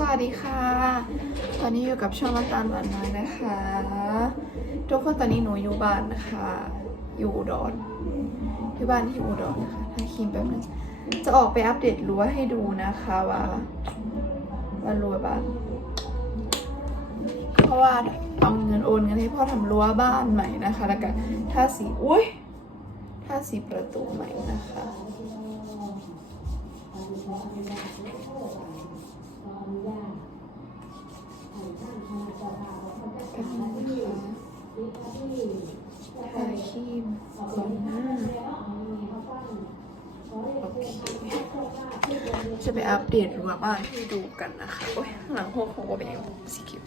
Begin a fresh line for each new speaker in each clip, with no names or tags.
สวัสดีค่ะ ตอนนี้อยู่กับช่องน้ำตาลหวานน้อยนะคะ ทุกคนตอนนี้หนูอยู่บ้านนะคะ อยู่อุดรที่บ้านที่อุดรนะคะถ้าคิมแป๊บนึงจะออกไปอัปเดตรั้วให้ดูนะคะว่าว่ารั้วบ้านเพราะว่าเอาเงินโอนเงินให้พ่อทำรั้วบ้านใหม่นะคะ แล้วก็ท่าสีอุ้ยท่าสีประตูใหม่นะคะ กันนะคะทาครีมก่อนหน้าโอเคจะไปอัปเดตรั้วบ้านให้ดูกันนะคะโอ้ยข้างหลังโฮกโฮกเป็นยังสีเขียว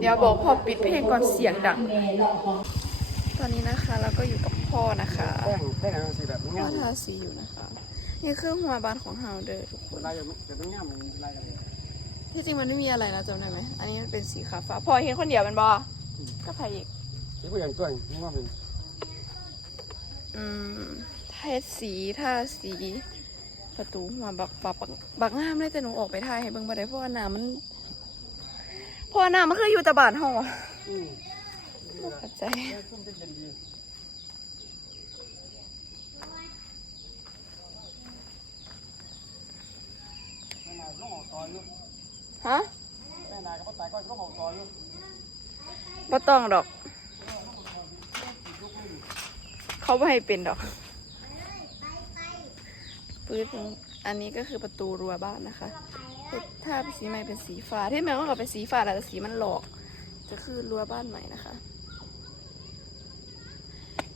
เดี๋ยวบอกพอปิดเพลงก่อนเสียงดัง ตอนนี้นะคะเราก็อยู่กับพ่อนะคะ
แป้งแป้งอะไรสิแบบ
พ่
ง่า
อยทาสีอยู่นะคะ นี่คือหัวบ้านของเฮาเด้อทุกคน
ลายแบบไม่ง่ายมันลายอะไร
ที่จริงมันไม่มีอะไรนะจำได้ไหมอันนี้มันเป็นสีขาวฟ้าพอเห็นคนเดียวเป็นบอก็พายอีก
ที่ผู้ใหญ่ตัวนี่ว่าเป็น
อืมทาสีทาสีประตูหัวบักบักบักบักงามเลยแต่หนูออกไปถ่ายให้เบิ่งบ่ได้เพราะว่าน้ำมันเพราะว่าน้ำมันคืออยู่แตะบานห้องอะ
อืม
เข้าใจ
ชุ่มเย็นดีแม่นายก็หอซอยอยู่
ฮะ
แม่นาก็ตายก็ก็หอซอยอยู่
บ่ต้องดอก เขาไม่ให้เป็นดอกปืนอันนี้ก็คือประตูรั้วบ้านนะคะ ถ้าเป็นสีใหม่เป็นสีฟ้า ที่แม้ว่กับเป็นสีฟ้าแต่สีมันหลอก จะคือรั้วบ้านใหม่นะคะ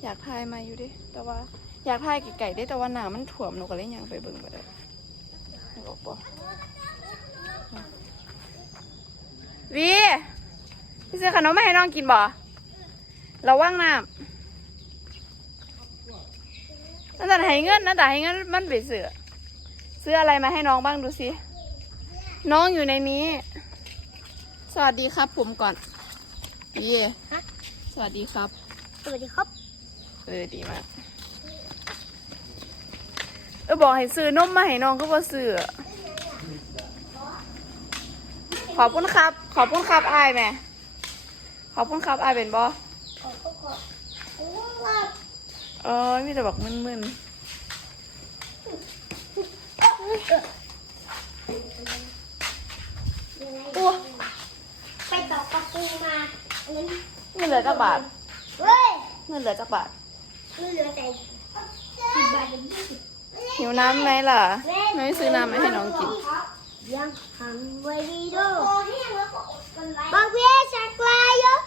อยากทายมาอยู่ดิ แต่ว่าอยากทายไก่ๆได้แต่ว่าหนามันถ่วมหนูก็เลยยังไปเบิ่งก็ได้ บอกปะวีพี่ซื้อขนมมาให้น้องกินบ่ระวังน้ำนั่นแต่ให้เงินนั่นแต่ให้เงินมันไปซื้อซื้ออะไรมาให้น้องบ้างดูสิ น้องอยู่ในนี้ สวัสดีครับผมก่อนเย่สวัสดีครับ
สวัสดีครับ
เออดีมาก เออบอกให้ซื้อนมมาให้น้องก็บ่ซื้อ ขอบคุณครับ ขอบคุณครับอายแม่ ขอบคุณครับอายเป็นบอ
ขอขอขอโอ้ว่า
เออมีแต่บอกมึน
ตัวไปตอกประตูมาอันนั้น
ๆเงินเหลือจักบาท
เฮ้ย
เงินเหลือจักบาท
มันเหลือแต่สิบบาทเป็นยี่สิบ
หิวน้ำไหมล่ะ ไม่ซื้อน้ำมาให้น้องกิน
ยังหันไว้ดีด้วยบางเพียสักลายเยอะ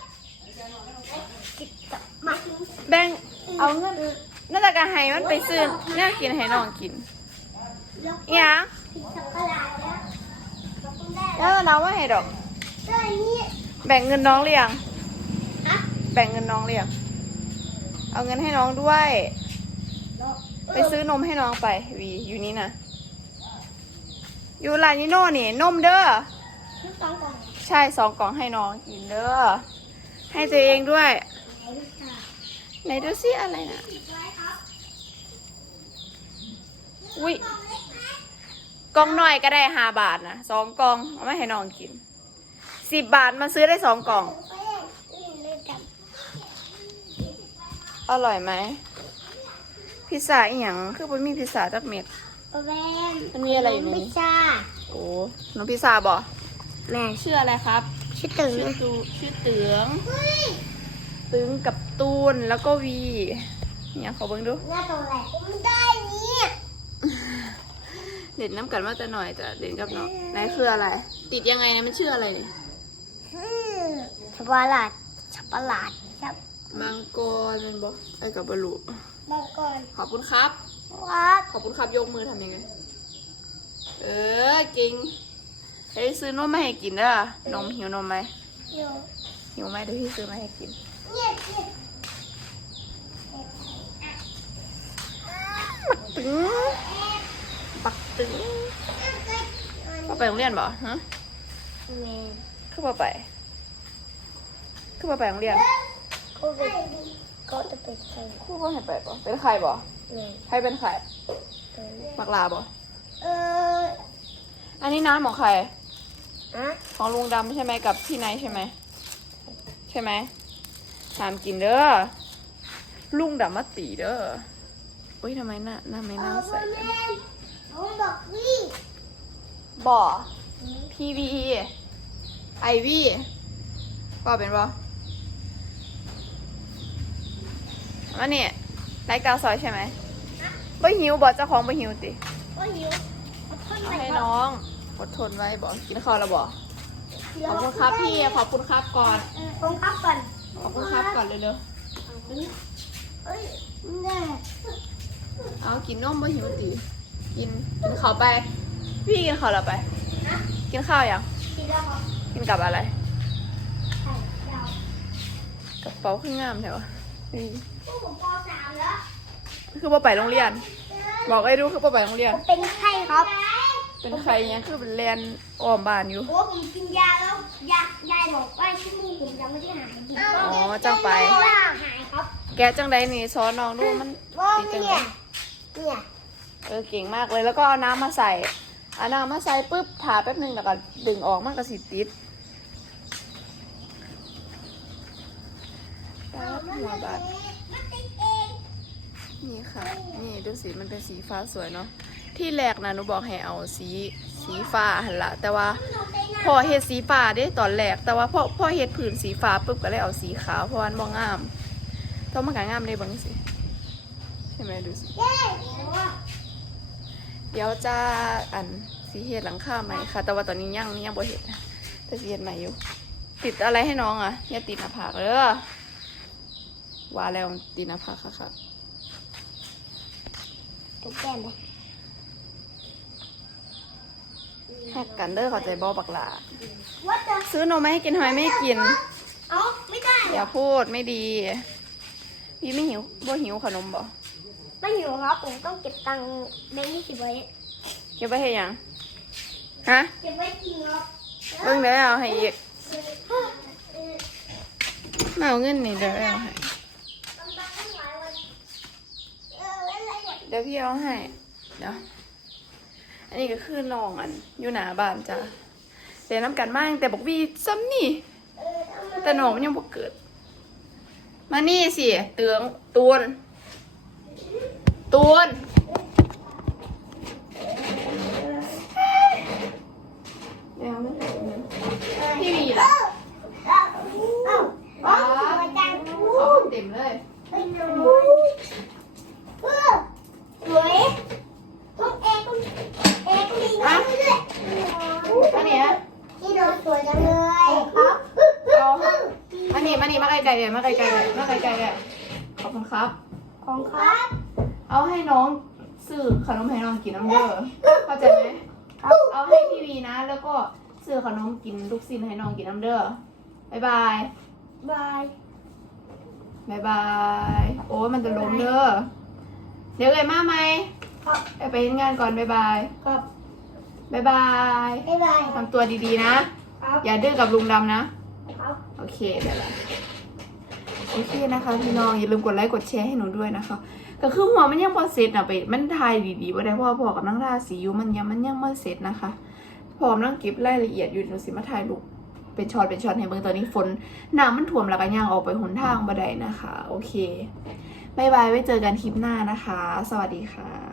มา
แบ่งเอาเงินน่าจะกะให้มันไปซื้อเนี่ยกินให้น้องกิน
แล้ว
อหยัง
สักลายแล้วขอบคุณแม่
แล้วน้องว่าให้ดอก
ได้นี่
แบ่งเงินน้องเรียง
ฮะ
แบ่งเงินน้องเรียง เอาเงินให้น้องด้วย ไปซื้อนมให้น้องไปวีอยู่นี่นะ อยู่ร้านนิโน่นี่นมเด้อ
สองกล่อง
ใช่สองกล่องให้น้องกินเด้อให้ตัวเองด้วย
ไหน
ดูซิอะไรนะอุ้ยกล่องหน่อยก็ได้ห้าบาทนะสองกล่องเอามาให้น้องกินสิบบาทมาซื้อได้สองกล่อง อร่อยไหมพิซซ่าอีหยังคือมันมีพิซซ่าจักเม็ด
โอเวน
มันมีอะไรอยู่ในนี้
พิซซ่า
โอ้น้องพิซซ่าบ่
แม่
ชื่ออะไรครับ
ชื่อตึง
ชื่อตูชื่อเตืองตึงกับตูนแล้วก็วี เนี่ยขอเบิ่งดู
หน้าตรงไหนผมได้เนี่ย
เล่นน้ำกันมาแต่หน่อยแต่เล่นกับน้องไหนคืออะไร ติดยังไงนะมันชื่ออะไรนี่
อืมช็อกโกแลตช็อกโกแลตครับ
มังกรมันบ่ไอ้กับบลู
มังกร
ขอบคุณครับ
วัด
ขอบคุณครับยกมือทำยังไง เออจริงเฮ้ยซื้อนมมาให้กินเด้อนมหิวนมไหม
อยู่
หิวไหมเดี๋ยวพี่ซื้อมาให้กิน
เนี่ยเนี่ย
ตึงปักตึงป้าไปโรงเรียนบ่ฮะ
แม่
คือป้าไปคือป้าไปโรงเรียน
ก็ไปก็จะไปใส่
ครูก็ให้ไปบ่เป็นใครบ่
แม่
ใครเป็นใคร
ตัว
มักลาบ่
เออ
อันนี้น้ำของใคร
อะ
ของลุงดำใช่ไหมกับพี่ไนท์ใช่ไหมใช่ไหมห้ามกินเด้อลุงดำมาตีเด้ออุ้ยทำไมหน้าหน้าไม่
เอ
น่า
อ
ใส่
แม่ผมบอกพี่
บ่อพีวีไอวีบ่อเป็นบ่อันนี้ไลค์กาวซอยใช่ไหม บ่หิวบ่เจ้าของบ่หิวติ
ก็หิวเอาขึ้น
เอา
ไป
ให้
ครับ
น้องอดทนไว้บ่กินข้าวแล้วบ่ขอบคุณครับพี่ขอบคุณครับก่อน
ผมครับก่อน
ขอบคุณครับก่อนเร็ว
เอ้ยแน่
ๆเอากินนมบ่หิวติกินกินข้าวไป พี่กินข้าวแล้วไปกินข้าวยัง
กินแล้วครับ
กินกับอะไร
ไข่ดาว
กระเป๋าขึ้นงามใช่ปะนี่
พวกผมปสามแล้ว
คือบ่ไปโรงเรียน บอกไอ้ดูคือบ่ไปโรงเรียน
ผมเป็นไข้ครับ
เป็นใครเนี่ยคือเป็นเรียนอ้อมบ้านอยู่
โอ้ผมกินยาแล้วยายายบอกว่าที่มือผมยังไม่ได้หายดี
อ๋อจังไป
ว่าหายครับ
แกจังใดนี่สอนน้องดูมัน
ว่า
ติดจัง
เนี่
ได
ยเนี่ย
เออเก่งมากเลยแล้วก็เอาน้ำมาใส่เอาน้ำมาใส่ปุ๊บถาแป๊บหนึงแล้วก็ดึงออกมันก็สิติดแป๊บหัวบาด
มันติดเอง
นี่ค่ะ นี่ดูสิมันเป็นสีฟ้าสวยเนาะ ที่แรกนะหนูบอกให้เอาสีสีฟ้าหันละ แต่ว่าพอเฮ็ดสีฟ้าเด้ตอนแรก แต่ว่าพอพอเฮ็ดผืนสีฟ้าปุ๊บก็เลยเอาสีขาวเพราะมันบ่งาม ต้องมันก็งามได้บางสิใช่ไหมดูสิ
เย้
เดี๋ยวจะอันสีเฮ็ดหลังคาใหม่ค่ะ แต่ว่าตอนนี้ยังยังบ่เฮ็ดนะแต่สีเฮ็ดใหม่อยู่ ติดอะไรให้น้องอะอย่าติดหน้าผากเด้อว่าแล้วติดหน้าผากค่ะค่ะ
ถูกแก้มไหม
แฮกกันเด้อเข้าใจบ่บักหลา
ว่าจะ
ซื้อนมมาให้กินทำไมไม่ให้กิน
เอ้าไม่ได้
อย่าพูดไม่ดี พี่ไม่หิวบ่หิวขนมบ่
ไม่หิวครับผมต้องเก็บตังค์แบงค์ยี่สิบไว้
เก็บไว้ให้หยัง ฮะ
เก็บไว้กินครับ
เบิ่งเดี๋ยวเอาให้อีกมาเอาเงินนี่เดี๋ยวเอาให้ เดี๋ยวพี่เอาให้ เดี๋ยว อันนี้ก็คือน้องอัน อยู่หน้าบ้านจ้ะเรียนน้ำกันมากแต่บอกวีซ้ำนี่ แต่น้องมันยังบ่เกิด มานี่สิ เตืองตูน ตูน เดี๋ยวไม่ได้เงินพี่วีล่ะป๊าขอบเต็มเลย อันเนี้ย
ที่นอนสวยจังเลยครับ
เอามานี่มานี่มาไกลๆเลยมาไกลๆเลยมาไกลๆเลยขอบ คุณครับ
ของครับ
เอาให้น้องซื้อขนมให้น้องกินน้ำเด้อเข้าใจไหมเอาให้พี่วีนะ แล้วก็ซื้อขนมกินลูกซินให้น้องกินน้ำเด้อบายบาย
บาย
บายบาย โอ้ยมันจะล้มเด้อเดี๋ยวเอ่ยมาไหม
ครับ
ไปไปเฮ็ดงานก่อนบายบาย
ครับ
บายบาย
บ๊ายบาย
ทำตัวดีๆนะ
ครับ
อย่าดื้อกับลุงดำนะ
ครับ
โอเคเดี๋ยวละ โอเคนะคะพี่น้องอย่าลืมกดไลค์กดแชร์ให้หนูด้วยนะคะก็คือหัวมันยังพอเสร็จอะไปมันทายดีๆว่าได้พ่อพอกับนั่งราสีอยู่มันยังมันยังไม่เสร็จนะคะ พร้อมนั่งเก็บรายละเอียดอยู่หนูสิมาทายลูกเป็นช็อตเป็นช็อตให้เบิ่งตอนนี้ฝนน้ำมันท่วมแล้วก็ย่างออกไปหนทางบัไดนะคะ โอเคบายบายไว้เจอกันคลิปหน้านะคะ สวัสดีค่ะ